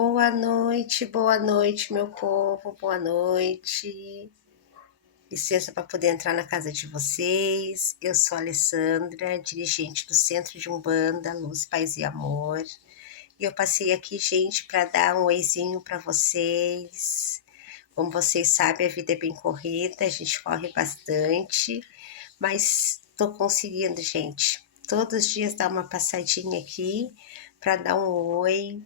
Boa noite, meu povo, boa noite. Licença para poder entrar na casa de vocês. Eu sou a Alessandra, dirigente do Centro de Umbanda, Luz, Paz e Amor. E eu passei aqui, gente, para dar um oizinho para vocês. Como vocês sabem, a vida é bem corrida, a gente corre bastante, mas estou conseguindo, gente. Todos os dias dar uma passadinha aqui para dar um oi,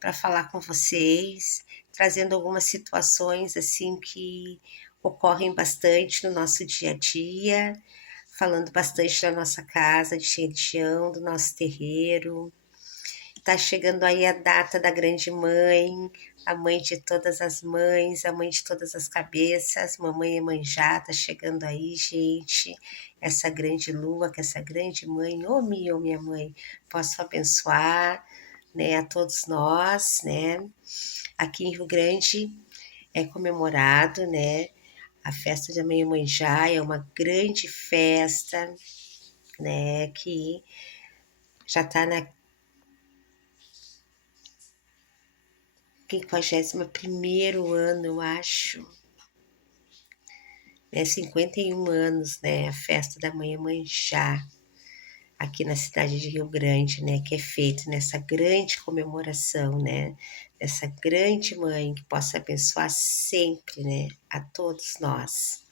para falar com vocês, trazendo algumas situações assim que ocorrem bastante no nosso dia a dia, falando bastante da nossa casa de religião, do nosso terreiro. Tá chegando aí a data da grande mãe, a mãe de todas as mães, a mãe de todas as cabeças, mamãe Iemanjá, tá chegando aí, gente. Essa grande lua, que essa grande mãe, ô minha mãe, posso abençoar, né, a todos nós, né? Aqui em Rio Grande é comemorado, né, a festa de Mãe Iemanjá, é uma grande festa, né, que já está na 51º ano, eu acho, né, 51 anos, né, a festa da Mãe Iemanjá, aqui na cidade de Rio Grande, né, que é feito nessa grande comemoração, né, dessa grande mãe que possa abençoar sempre, né, a todos nós.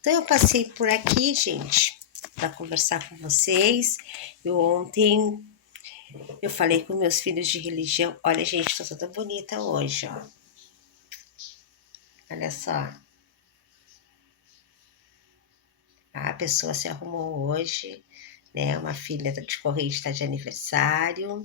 Então eu passei por aqui, gente, para conversar com vocês. Ontem eu falei com meus filhos de religião. Olha, gente, tô toda bonita hoje, ó. Olha só. A pessoa se arrumou hoje, né? Uma filha de Correia está de aniversário.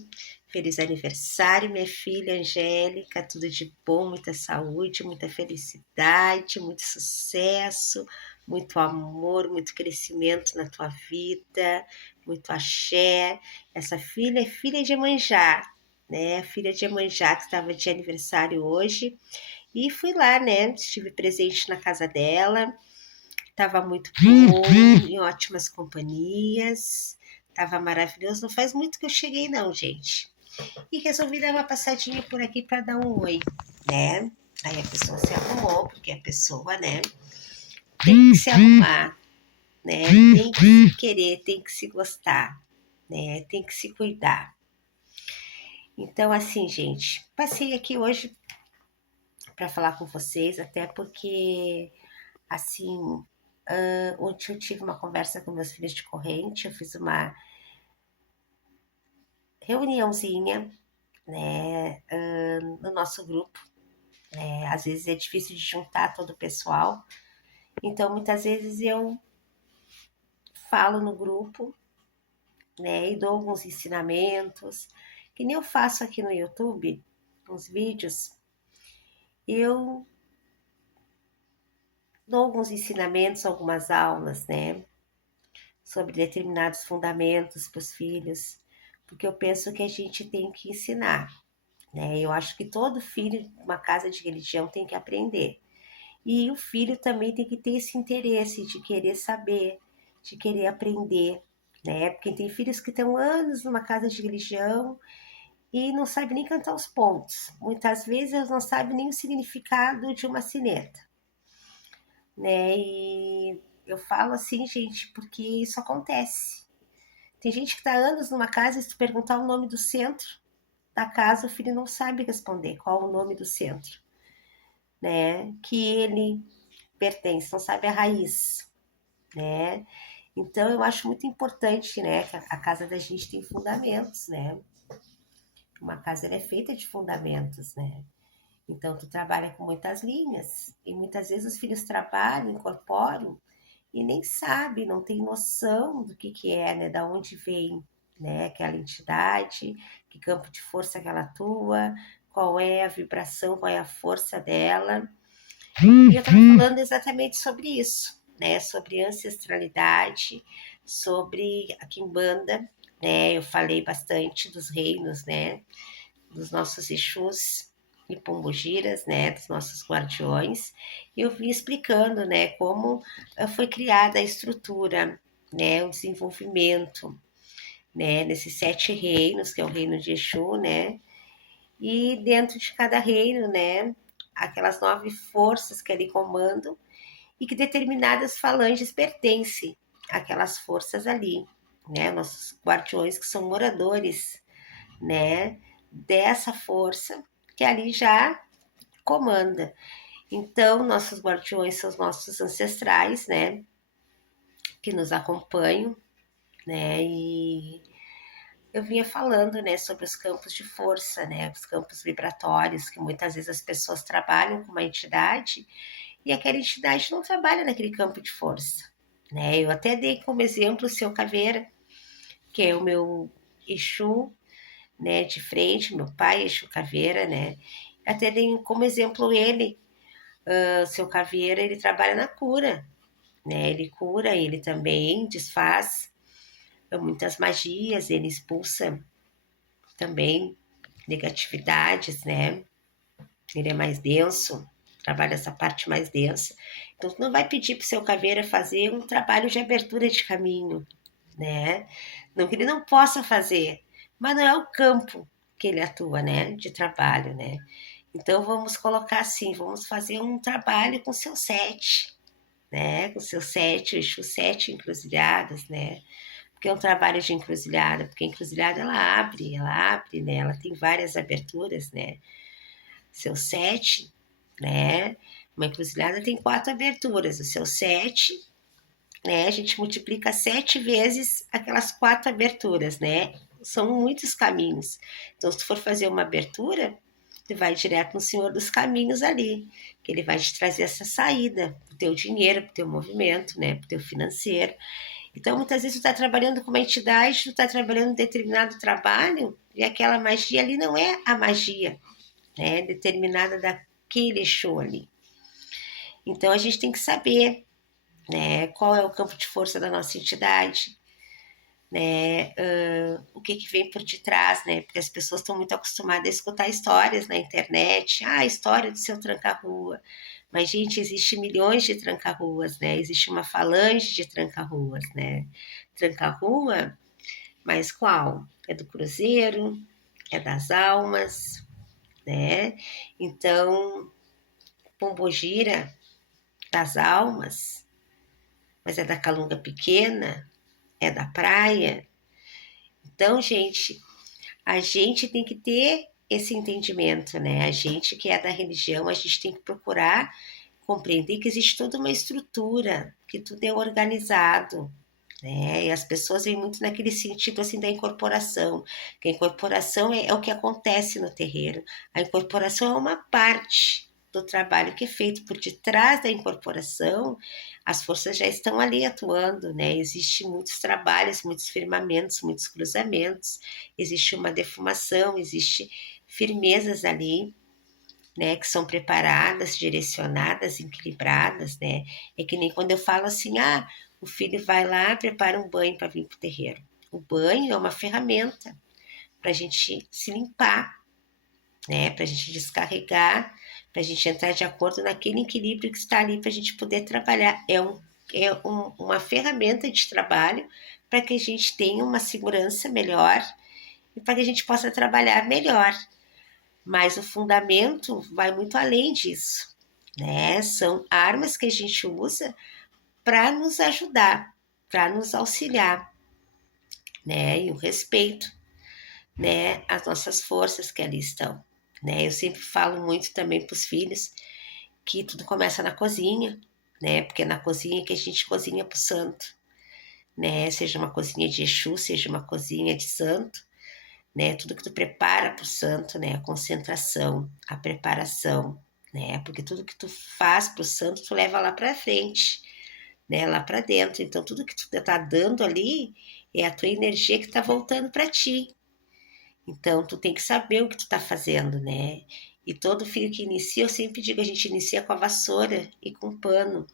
Feliz aniversário, minha filha Angélica. Tudo de bom, muita saúde, muita felicidade, muito sucesso, muito amor, muito crescimento na tua vida, muito axé. Essa filha é filha de Iemanjá, né? Filha de Iemanjá que estava de aniversário hoje. E fui lá, né? Estive presente na casa dela. Tava muito bom, em ótimas companhias, tava maravilhoso. Não faz muito que eu cheguei, não, gente. E resolvi dar uma passadinha por aqui para dar um oi, né? Aí a pessoa se arrumou, porque a pessoa, né, tem que se arrumar, né? Tem que se querer, tem que se gostar, né? Tem que se cuidar. Então, assim, gente, passei aqui hoje para falar com vocês, até porque, assim, ontem eu tive uma conversa com meus filhos de corrente, eu fiz uma reuniãozinha, né, no nosso grupo. Às vezes é difícil de juntar todo o pessoal, então muitas vezes eu falo no grupo, né, e dou alguns ensinamentos, que nem eu faço aqui no YouTube, uns vídeos, eu dou alguns ensinamentos, algumas aulas, né, sobre determinados fundamentos para os filhos, porque eu penso que a gente tem que ensinar, né? Eu acho que todo filho de uma casa de religião tem que aprender. E o filho também tem que ter esse interesse de querer saber, de querer aprender, né? Porque tem filhos que estão anos numa casa de religião e não sabem nem cantar os pontos. Muitas vezes eles não sabem nem o significado de uma sineta, né? E eu falo assim, gente, porque isso acontece. Tem gente que está anos numa casa e se tu perguntar o nome do centro da casa, o filho não sabe responder qual o nome do centro, né? Que ele pertence, não sabe a raiz, né? Então eu acho muito importante, né, que a casa da gente tem fundamentos, né? Uma casa ela é feita de fundamentos, né? Então tu trabalha com muitas linhas e muitas vezes os filhos trabalham, incorporam e nem sabe, não tem noção do que é, né? Da onde vem, né? Aquela entidade, que campo de força que ela atua, qual é a vibração, qual é a força dela. E eu estava falando exatamente sobre isso, né? Sobre ancestralidade, sobre a Quimbanda, né? Eu falei bastante dos reinos, né? Dos nossos Exus e Pombogiras, né? Dos nossos guardiões. E eu vim explicando, né? Como foi criada a estrutura, né? O desenvolvimento, né? Nesses 7 reinos, que é o reino de Exu, né? E dentro de cada reino, né, aquelas 9 forças que ali comandam e que determinadas falanges pertencem àquelas forças ali, né, nossos guardiões que são moradores, né, dessa força que ali já comanda. Então, nossos guardiões são os nossos ancestrais, né, que nos acompanham, né, e eu vinha falando, né, sobre os campos de força, né, os campos vibratórios, que muitas vezes as pessoas trabalham com uma entidade e aquela entidade não trabalha naquele campo de força, né? Eu até dei como exemplo o seu Caveira, que é o meu Exu, né, de frente, meu pai Exu Caveira, né? Até dei como exemplo ele, o seu Caveira, ele trabalha na cura, né? Ele cura, ele também desfaz muitas magias, ele expulsa também negatividades, né? Ele é mais denso, trabalha essa parte mais densa. Então, tu não vai pedir para o seu caveira fazer um trabalho de abertura de caminho, né? Não que ele não possa fazer, mas não é o campo que ele atua, né? De trabalho, né? Então, vamos colocar assim, vamos fazer um trabalho com seu sete, né? Com seu sete, os sete encruzilhadas, né? Porque é um trabalho de encruzilhada, porque a encruzilhada ela abre, né? Ela tem várias aberturas, né? Seu sete, né? Uma encruzilhada tem 4 aberturas. O seu sete, né? A gente multiplica 7 vezes aquelas 4 aberturas, né? São muitos caminhos. Então, se tu for fazer uma abertura, tu vai direto no Senhor dos Caminhos ali, que ele vai te trazer essa saída pro teu dinheiro, pro teu movimento, né? Pro teu financeiro. Então, muitas vezes tu está trabalhando com uma entidade, tu está trabalhando um determinado trabalho e aquela magia ali não é a magia, né, determinada daquele show ali. Então, a gente tem que saber, né, qual é o campo de força da nossa entidade, né, o que vem por detrás, né, porque as pessoas estão muito acostumadas a escutar histórias na internet, a história do seu tranca-rua, mas, gente, existe milhões de tranca-ruas, né, existe uma falange de tranca-ruas, né, tranca-rua, mas qual? É do Cruzeiro, é das almas, né, então, Pombogira, das almas, mas é da Calunga Pequena, é da praia. Então, gente, a gente tem que ter esse entendimento, né? A gente que é da religião, a gente tem que procurar compreender que existe toda uma estrutura, que tudo é organizado, né? E as pessoas vêm muito naquele sentido assim da incorporação, que a incorporação é o que acontece no terreiro. A incorporação é uma parte do trabalho que é feito por detrás da incorporação, as forças já estão ali atuando, né? Existem muitos trabalhos, muitos firmamentos, muitos cruzamentos, existe uma defumação, existe firmezas ali, né, que são preparadas, direcionadas, equilibradas, né? É que nem quando eu falo assim, o filho vai lá, prepara um banho para vir para o terreiro. O banho é uma ferramenta para a gente se limpar, né? Para a gente descarregar, para a gente entrar de acordo naquele equilíbrio que está ali para a gente poder trabalhar. Uma ferramenta de trabalho para que a gente tenha uma segurança melhor e para que a gente possa trabalhar melhor. Mas o fundamento vai muito além disso, né? São armas que a gente usa para nos ajudar, para nos auxiliar, né? E o respeito, né? As nossas forças que ali estão, né? Eu sempre falo muito também para os filhos que tudo começa na cozinha, né? Porque é na cozinha que a gente cozinha para o santo, né? Seja uma cozinha de Exu, seja uma cozinha de santo, né? Tudo que tu prepara para o santo, né? A concentração, a preparação, né? Porque tudo que tu faz para o santo, tu leva lá para frente, né? Lá para dentro. Então, tudo que tu tá dando ali é a tua energia que tá voltando para ti. Então, tu tem que saber o que tu tá fazendo, né? E todo filho que inicia, eu sempre digo, a gente inicia com a vassoura e com o pano,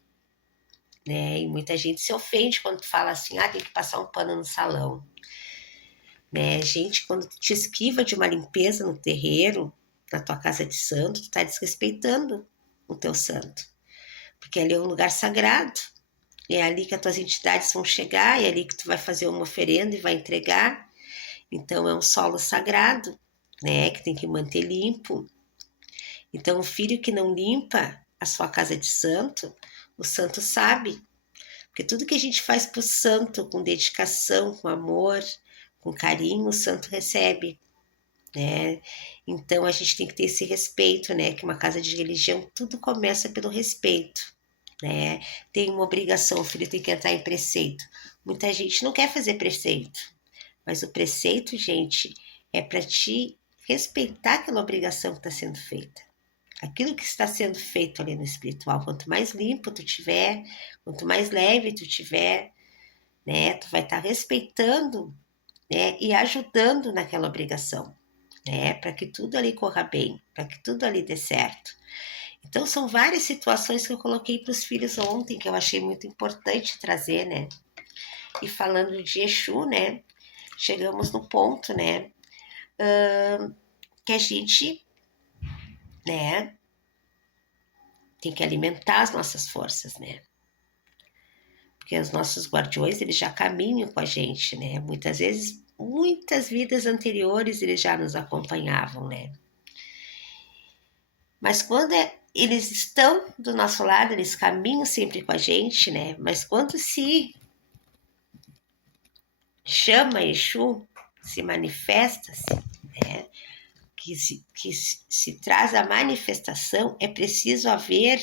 né? E muita gente se ofende quando tu fala assim, tem que passar um pano no salão, né? Gente, quando tu te esquiva de uma limpeza no terreiro, na tua casa de santo, tu tá desrespeitando o teu santo. Porque ali é um lugar sagrado. É ali que as tuas entidades vão chegar, é ali que tu vai fazer uma oferenda e vai entregar. Então é um solo sagrado. né? Que tem que manter limpo. Então, o filho que não limpa a sua casa de santo, o santo sabe. Porque tudo que a gente faz pro santo, com dedicação, com amor, com carinho, o santo recebe, né? Então, a gente tem que ter esse respeito, né? Que uma casa de religião, tudo começa pelo respeito, né? Tem uma obrigação, o filho tem que entrar em preceito. Muita gente não quer fazer preceito, mas o preceito, gente, é para te respeitar aquela obrigação que está sendo feita. Aquilo que está sendo feito ali no espiritual, quanto mais limpo tu tiver, quanto mais leve tu tiver, né, tu vai estar respeitando, né, e ajudando naquela obrigação, né, para que tudo ali corra bem, para que tudo ali dê certo. Então são várias situações que eu coloquei para os filhos ontem que eu achei muito importante trazer, né? E falando de Exu, né, chegamos no ponto, né, que a gente, né, tem que alimentar as nossas forças, né? Porque os nossos guardiões, eles já caminham com a gente, né? Muitas vezes, muitas vidas anteriores, eles já nos acompanhavam, né? Mas quando eles estão do nosso lado, eles caminham sempre com a gente, né? Mas quando se chama Exu, se manifesta-se, né? Que se traz a manifestação, é preciso haver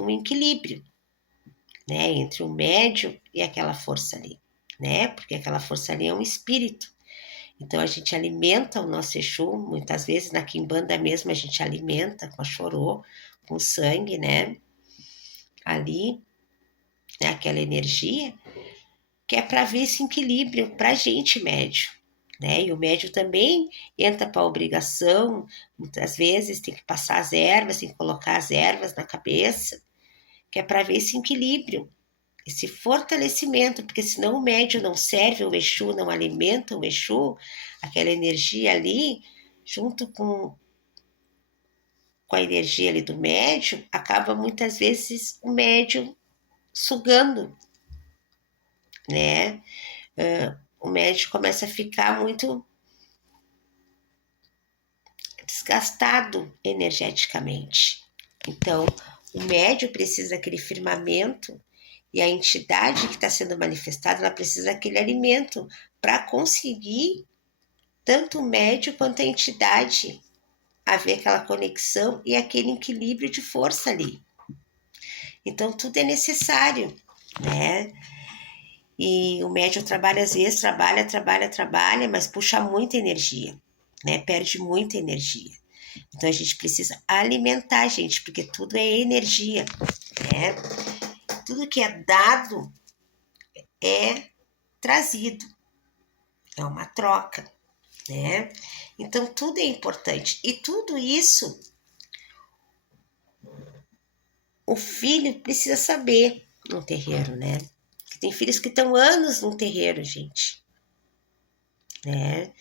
um equilíbrio, né? Entre o médium e aquela força ali, né? Porque aquela força ali é um espírito. Então a gente alimenta o nosso Exu, muitas vezes na quimbanda mesmo a gente alimenta com a chorô, com sangue, né? Ali, né? Aquela energia, que é para ver esse equilíbrio para a gente médio, né? E o médio também entra para a obrigação, muitas vezes tem que passar as ervas, tem que colocar as ervas na cabeça, que é para ver esse equilíbrio, esse fortalecimento, porque senão o médio não serve o Exu, não alimenta o Exu, aquela energia ali, junto com a energia ali do médium, acaba muitas vezes o médium sugando, né? O médium começa a ficar muito desgastado energeticamente. Então, o médium precisa daquele firmamento e a entidade que está sendo manifestada, ela precisa daquele alimento para conseguir tanto o médium quanto a entidade haver aquela conexão e aquele equilíbrio de força ali. Então, tudo é necessário, né? E o médium trabalha, às vezes, trabalha, mas puxa muita energia, né? Perde muita energia. Então, a gente precisa alimentar a gente, porque tudo é energia, né? Tudo que é dado é trazido, é uma troca, né? Então, tudo é importante. E tudo isso o filho precisa saber no terreiro, né? Tem filhos que estão anos no terreiro, gente, né?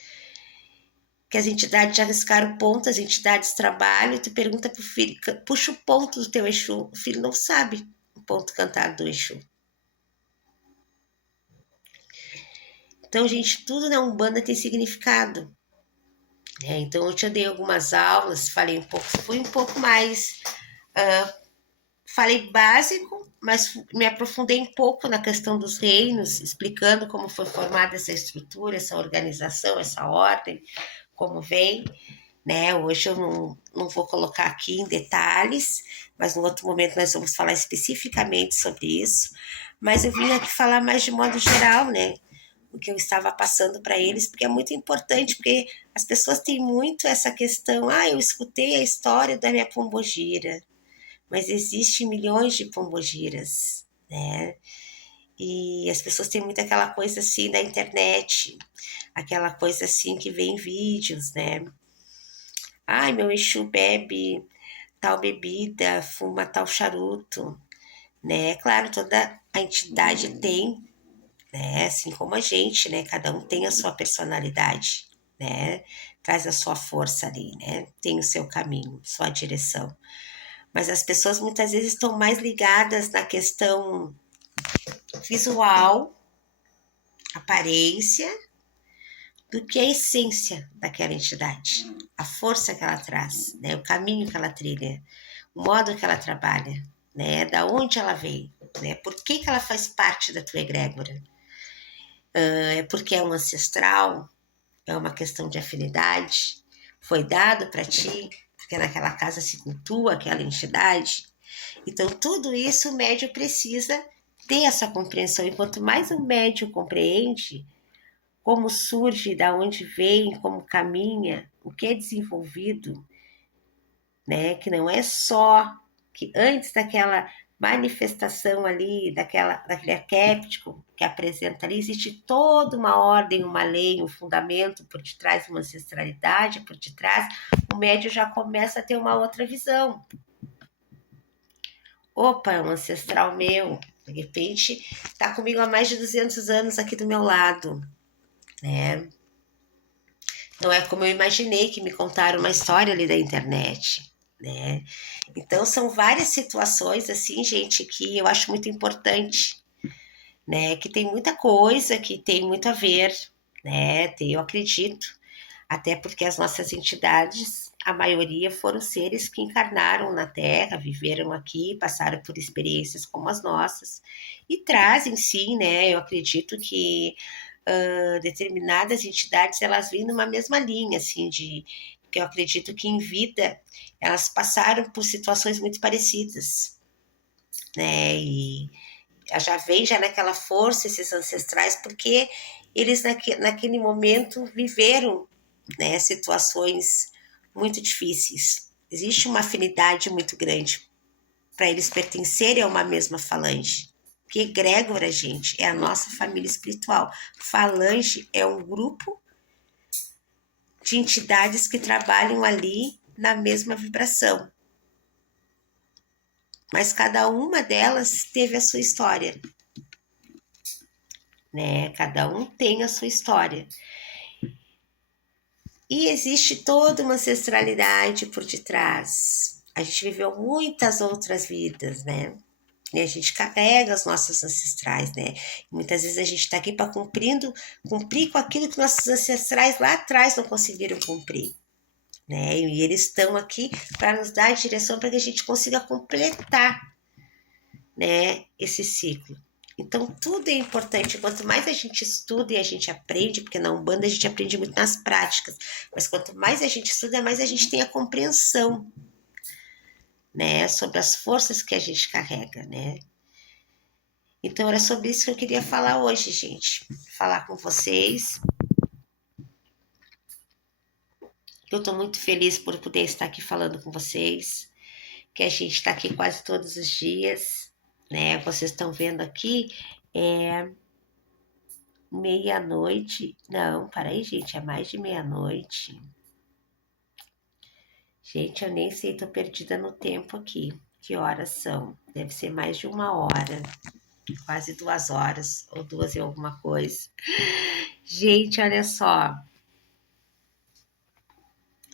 Que as entidades já riscaram ponto, as entidades trabalham, e tu pergunta pro filho, puxa o ponto do teu Exu, o filho não sabe o ponto cantado do Exu. Então, gente, tudo na Umbanda tem significado. Né? Então, eu te dei algumas aulas, falei um pouco, fui um pouco mais falei básico, mas me aprofundei um pouco na questão dos reinos, explicando como foi formada essa estrutura, essa organização, essa ordem, como vem, né? Hoje eu não vou colocar aqui em detalhes, mas no outro momento nós vamos falar especificamente sobre isso. Mas eu vim aqui falar mais de modo geral, né? O que eu estava passando para eles, porque é muito importante, porque as pessoas têm muito essa questão, eu escutei a história da minha pombogira, mas existem milhões de pombogiras, né? E as pessoas têm muito aquela coisa assim da internet, aquela coisa assim que vem em vídeos, né? Meu Exu bebe tal bebida, fuma tal charuto, né? Claro, toda a entidade tem, né? Assim como a gente, né? Cada um tem a sua personalidade, né? Traz a sua força ali, né? Tem o seu caminho, sua direção. Mas as pessoas muitas vezes estão mais ligadas na questão visual, aparência, do que a essência daquela entidade, a força que ela traz, né? O caminho que ela trilha, o modo que ela trabalha, né? Da onde ela veio, né? Por que ela faz parte da tua egrégora? É porque é um ancestral, é uma questão de afinidade, foi dado para ti, porque naquela casa se cultua aquela entidade. Então, tudo isso o médium precisa ter essa compreensão. E quanto mais o médium compreende como surge, da onde vem, como caminha, o que é desenvolvido, né? Que não é só que antes daquela manifestação ali, daquele arquétipo que apresenta ali, existe toda uma ordem, uma lei, um fundamento por detrás, uma ancestralidade por detrás, o médium já começa a ter uma outra visão. Opa, é um ancestral meu, de repente está comigo há mais de 200 anos aqui do meu lado, né? Não é como eu imaginei que me contaram uma história ali da internet, né? Então são várias situações assim, gente, que eu acho muito importante, né? Que tem muita coisa, que tem muito a ver, né? Eu acredito, até porque as nossas entidades, a maioria foram seres que encarnaram na Terra, viveram aqui, passaram por experiências como as nossas e trazem sim, né? Eu acredito que determinadas entidades elas vêm numa mesma linha, assim, de que eu acredito que em vida elas passaram por situações muito parecidas, né? E já vem já naquela força esses ancestrais, porque eles naquele momento viveram, né, situações muito difíceis. Existe uma afinidade muito grande para eles pertencerem a uma mesma falange. Porque egrégora, gente, é a nossa família espiritual. Falange é um grupo de entidades que trabalham ali na mesma vibração. Mas cada uma delas teve a sua história, né? Cada um tem a sua história. E existe toda uma ancestralidade por detrás. A gente viveu muitas outras vidas, né? E a gente carrega os nossos ancestrais, né? E muitas vezes a gente está aqui para cumprir com aquilo que nossos ancestrais lá atrás não conseguiram cumprir, né? E eles estão aqui para nos dar a direção para que a gente consiga completar, né, esse ciclo. Então, tudo é importante. Quanto mais a gente estuda e a gente aprende, porque na Umbanda a gente aprende muito nas práticas, mas quanto mais a gente estuda, mais a gente tem a compreensão, né, sobre as forças que a gente carrega, né. Então, era sobre isso que eu queria falar hoje, gente. Falar com vocês. Eu estou muito feliz por poder estar aqui falando com vocês, que a gente está aqui quase todos os dias, né? Vocês estão vendo aqui, é meia-noite. Não, peraí, gente, é mais de meia-noite. Gente, eu nem sei, tô perdida no tempo aqui. Que horas são? Deve ser mais de 1 hora, quase 2 horas, ou 2 e alguma coisa. Gente, olha só,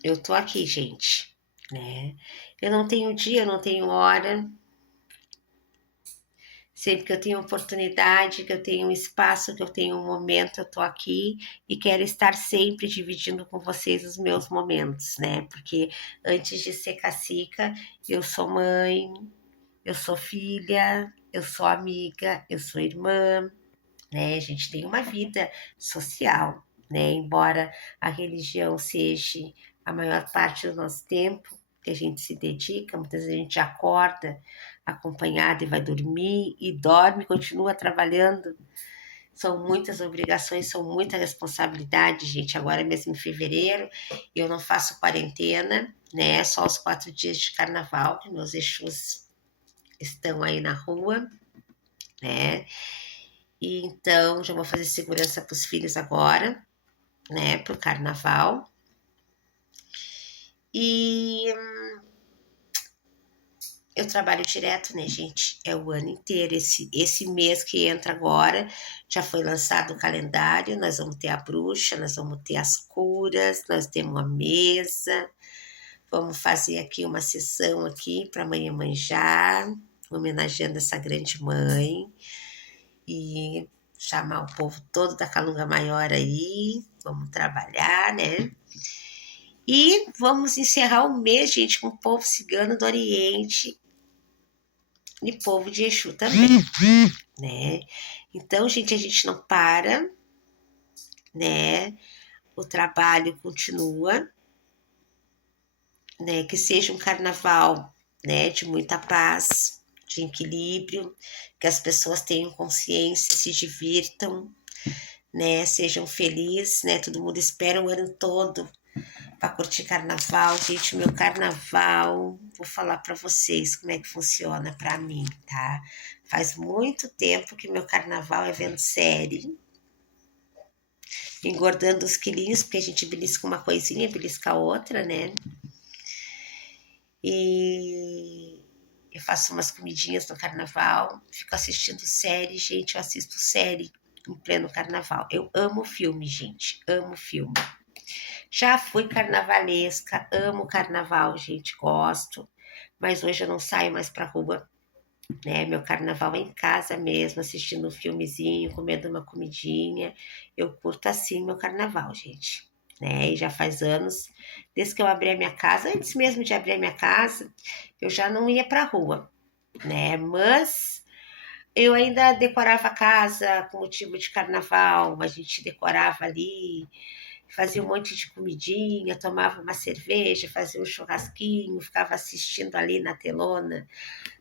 eu tô aqui, gente, né? Eu não tenho dia, eu não tenho hora. Sempre que eu tenho oportunidade, que eu tenho um espaço, que eu tenho um momento, eu tô aqui e quero estar sempre dividindo com vocês os meus momentos, né? Porque antes de ser cacica, eu sou mãe, eu sou filha, eu sou amiga, eu sou irmã, né? A gente tem uma vida social, né? Embora a religião seja a maior parte do nosso tempo que a gente se dedica, muitas vezes a gente acorda acompanhada e vai dormir e dorme, continua trabalhando. São muitas obrigações, são muita responsabilidade, gente. Agora mesmo em fevereiro, eu não faço quarentena, né? Só os 4 dias de carnaval, que meus Exus estão aí na rua, né? E então já vou fazer segurança para os filhos agora, né? Pro carnaval. E eu trabalho direto, né, gente? É o ano inteiro. Esse mês que entra agora, já foi lançado o calendário. Nós vamos ter a bruxa, nós vamos ter as curas, nós temos uma mesa. Vamos fazer aqui uma sessão aqui para amanhã manjar, homenageando essa grande mãe. E chamar o povo todo da Calunga Maior aí, vamos trabalhar, né? E vamos encerrar o mês, gente, com o povo cigano do Oriente e povo de Exu também, né? Então, gente, a gente não para, né? O trabalho continua, né? Que seja um carnaval, né? De muita paz, de equilíbrio, que as pessoas tenham consciência, se divirtam, né? Sejam felizes, né? Todo mundo espera o ano todo para curtir carnaval. Gente, meu carnaval, vou falar para vocês como é que funciona para mim, tá? Faz muito tempo que meu carnaval é vendo série, engordando os quilinhos, porque a gente belisca uma coisinha, belisca outra, né? E eu faço umas comidinhas no carnaval, fico assistindo série, gente, eu assisto série em pleno carnaval. Eu amo filme, gente, amo filme. Já fui carnavalesca, amo carnaval, gente, gosto. Mas hoje eu não saio mais pra rua, né? Meu carnaval é em casa mesmo, assistindo um filmezinho, comendo uma comidinha. Eu curto assim meu carnaval, gente. Né? E já faz anos, desde que eu abri a minha casa, antes mesmo de abrir a minha casa, eu já não ia pra rua, né? Mas eu ainda decorava a casa com motivo de carnaval, a gente decorava ali, fazia um monte de comidinha, tomava uma cerveja, fazia um churrasquinho, ficava assistindo ali na telona,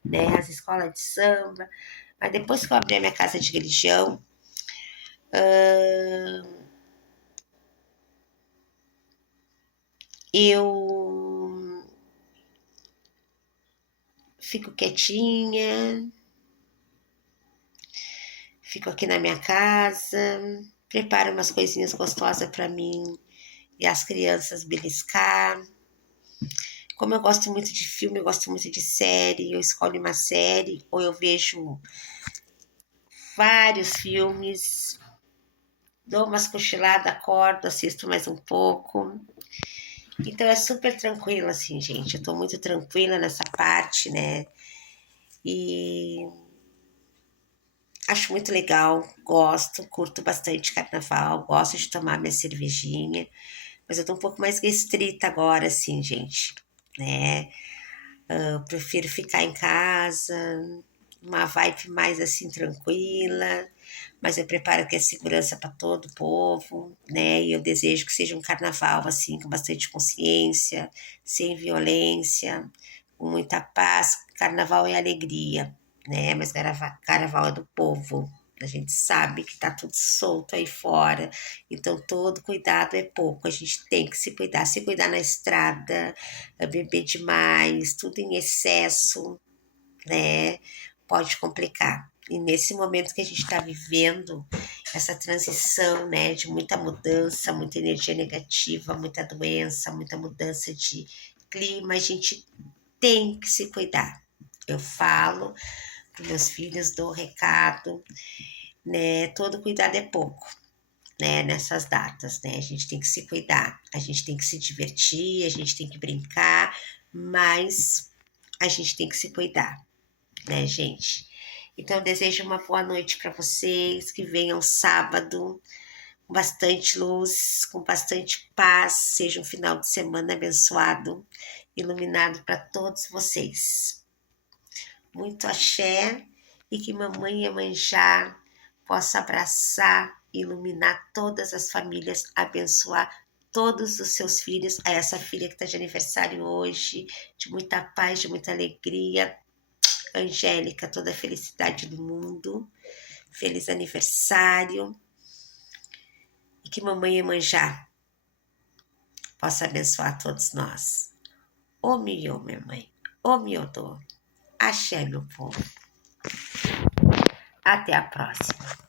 né, as escolas de samba. Mas depois que eu abri a minha casa de religião, eu fico quietinha, fico aqui na minha casa, preparo umas coisinhas gostosas para mim e as crianças beliscar. Como eu gosto muito de filme, eu gosto muito de série, eu escolho uma série ou eu vejo vários filmes, dou umas cochiladas, acordo, assisto mais um pouco. Então é super tranquilo, assim, gente. Eu tô muito tranquila nessa parte, né? E acho muito legal, gosto, curto bastante carnaval, gosto de tomar minha cervejinha, mas eu tô um pouco mais restrita agora, assim, gente, né? Eu prefiro ficar em casa, uma vibe mais assim tranquila, mas eu preparo aqui a segurança para todo o povo, né? E eu desejo que seja um carnaval assim com bastante consciência, sem violência, com muita paz. Carnaval é alegria, né? Mas carnaval é do povo. A gente sabe que tá tudo solto aí fora, então todo cuidado é pouco. A gente tem que se cuidar na estrada, beber demais, tudo em excesso, né? Pode complicar. E nesse momento que a gente está vivendo, essa transição, né, de muita mudança, muita energia negativa, muita doença, muita mudança de clima, a gente tem que se cuidar. Eu falo para meus filhos, dou recado, né? Todo cuidado é pouco, né? Nessas datas, né? A gente tem que se cuidar, a gente tem que se divertir, a gente tem que brincar, mas a gente tem que se cuidar, né, gente? Então, eu desejo uma boa noite para vocês, que venham sábado com bastante luz, com bastante paz, seja um final de semana abençoado, iluminado para todos vocês. Muito axé e que mamãe Iemanjá possa abraçar, iluminar todas as famílias, abençoar todos os seus filhos, a essa filha que está de aniversário hoje, de muita paz, de muita alegria. Angélica, toda a felicidade do mundo, feliz aniversário, e que mamãe Iemanjá possa abençoar todos nós. Ô miô, minha mãe, ô miodô, axé, meu povo. Até a próxima.